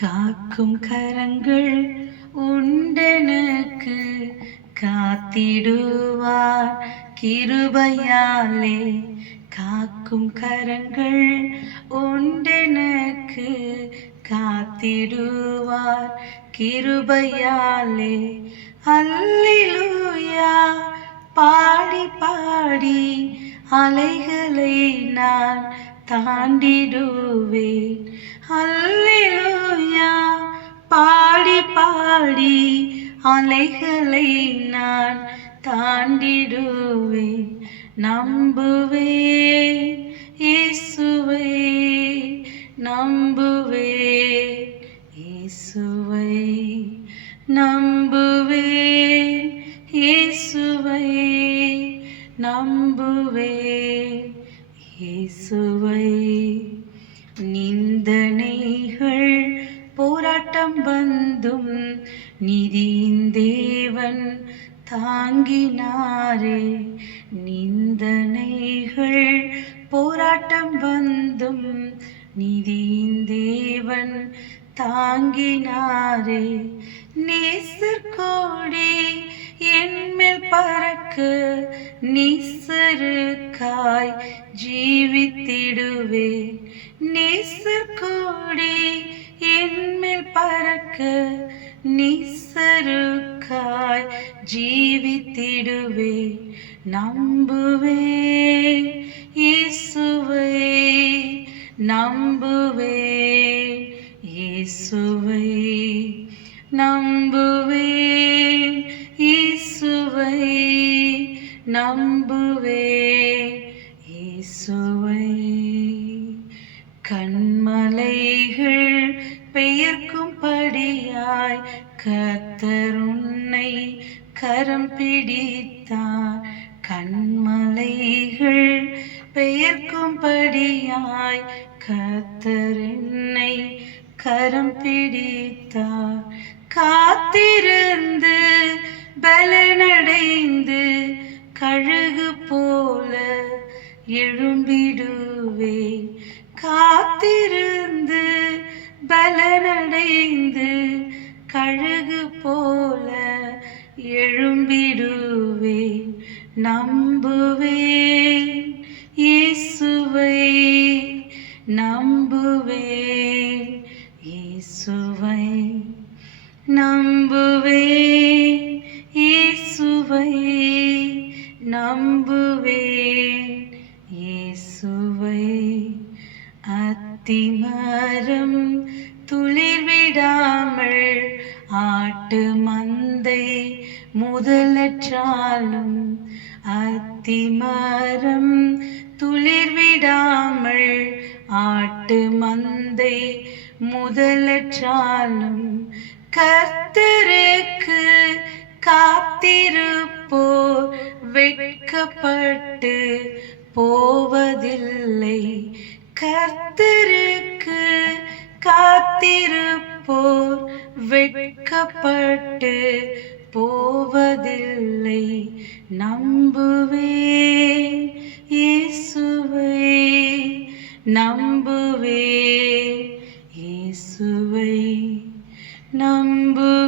காக்கும் கரங்கள் உண்டெனக்கு காத்திடுவார் கிருபையாலே. காக்கும் கரங்கள் உண்டெனக்கு காத்திடுவார் கிருபையாலே. அல்லேலூயா பாடி பாடி அலைகளை நான் தாண்டிடுவேன். அல்லேலூயா பாடி பாடி அலைகளை நான் தாண்டிடுவேன். நம்புவேன் இயேசுவை, நம்புவேன் இயேசுவை, நம்புவேன் இயேசுவை, நம்புவேன் இயேசுவை. நிந்தனைகள் போராட்டம் வந்தும் நீதியின் தேவன் தாங்கினாரே. நிந்தனைகள் போராட்டம் வந்தும் நீதியின் தேவன் தாங்கினாரே. நேசர்கோடி என்மேல் பறக்க நேசருக்காய் ஜீவித்திடுவேன். நேசர்கோடி என்மேல் பறக்க நேசருக்காய் ஜீவித்திடுவேன். நம்புவேன் இயேசுவை, நம்புவேன் இயேசுவை, நம்புவேன் இயேசுவை, நம்புவேன் இயேசுவை. கண்மலைகள் பெயர்க்கும்படியாய் கர்த்தர் உன்னை கரம் பிடித்தார். கண்மலைகள் பெயர்க்கும்படியாய் கர்த்தர் என்னை கரம் பிடித்தார். காத்திருந்து பலனடைந்து கழுகு போல எழும்பிடுவேன். காத்திருந்து பலனடைந்து கழுகு போல எழும்பிடுவேன். நம்புவேன் இயேசுவை, நம்புவேன் இயேசுவை, நம்புவேன் இயேசுவை, நம்புவேன் இயேசுவை. அத்திமரம் துளிர் விடாமல் ஆட்டு மந்தை முதலற்றாலும், அத்திமரம் துளிர் விடாமல் ஆட்டு மந்தை முதலற்றாலும், கர்த்தருக்கு காத்திருப்போர் வெட்கப்பட்டு போவதில்லை. கர்த்தருக்கு காத்திருப்போர் வெட்கப்பட்டு போவதில்லை. நம்புவேன் இயேசுவை, நம்புவேன் இயேசுவை, நம்புவேன்